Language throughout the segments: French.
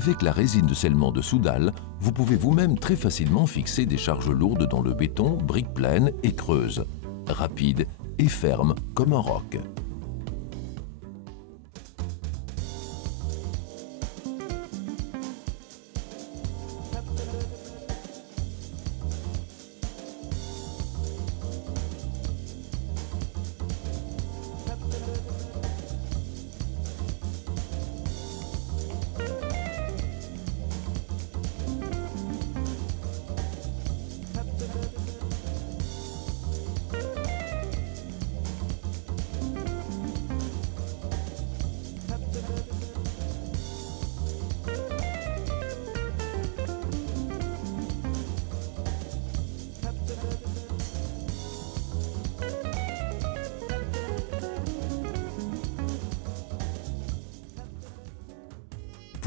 Avec la résine de scellement de Soudal, vous pouvez vous-même très facilement fixer des charges lourdes dans le béton, briques pleines et creuses, rapide et ferme comme un roc.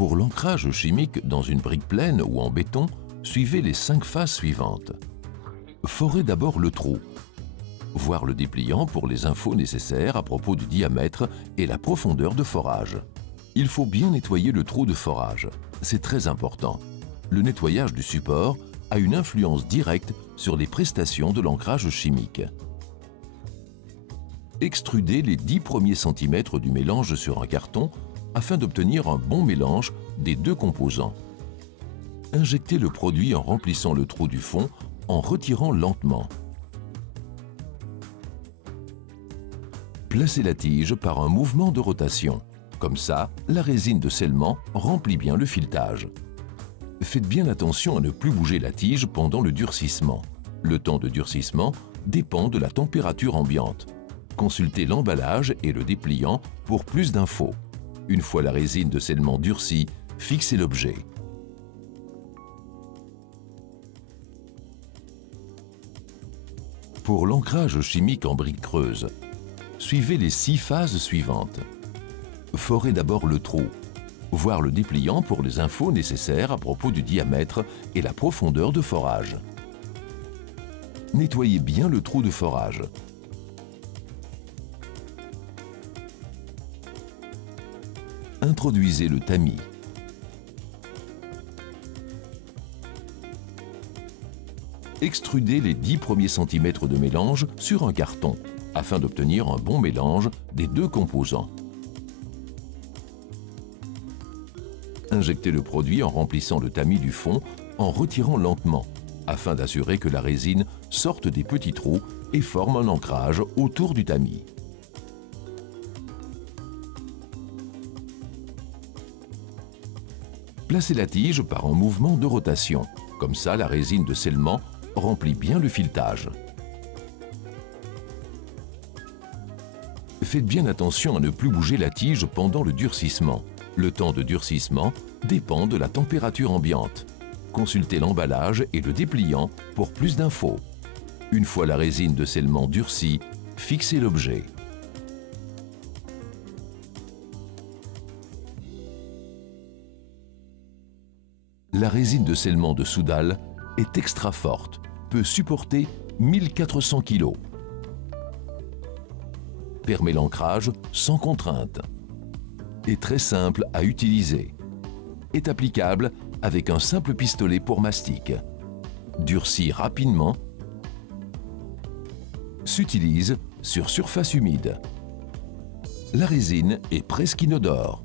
Pour l'ancrage chimique dans une brique pleine ou en béton, suivez les 5 phases suivantes. Forez d'abord le trou. Voir le dépliant pour les infos nécessaires à propos du diamètre et la profondeur de forage. Il faut bien nettoyer le trou de forage. C'est très important. Le nettoyage du support a une influence directe sur les prestations de l'ancrage chimique. Extrudez les 10 premiers centimètres du mélange sur un carton afin d'obtenir un bon mélange des deux composants. Injectez le produit en remplissant le trou du fond en retirant lentement. Placez la tige par un mouvement de rotation. Comme ça, la résine de scellement remplit bien le filetage. Faites bien attention à ne plus bouger la tige pendant le durcissement. Le temps de durcissement dépend de la température ambiante. Consultez l'emballage et le dépliant pour plus d'infos. Une fois la résine de scellement durcie, fixez l'objet. Pour l'ancrage chimique en briques creuses, suivez les 6 phases suivantes. Forez d'abord le trou. Voir le dépliant pour les infos nécessaires à propos du diamètre et la profondeur de forage. Nettoyez bien le trou de forage. Introduisez le tamis. Extrudez les 10 premiers centimètres de mélange sur un carton afin d'obtenir un bon mélange des deux composants. Injectez le produit en remplissant le tamis du fond en retirant lentement afin d'assurer que la résine sorte des petits trous et forme un ancrage autour du tamis. Placez la tige par un mouvement de rotation. Comme ça, la résine de scellement remplit bien le filetage. Faites bien attention à ne plus bouger la tige pendant le durcissement. Le temps de durcissement dépend de la température ambiante. Consultez l'emballage et le dépliant pour plus d'infos. Une fois la résine de scellement durcie, fixez l'objet. La résine de scellement de Soudal est extra forte, peut supporter 1400 kg. Permet l'ancrage sans contrainte. Est très simple à utiliser. Est applicable avec un simple pistolet pour mastic. Durcit rapidement. S'utilise sur surface humide. La résine est presque inodore.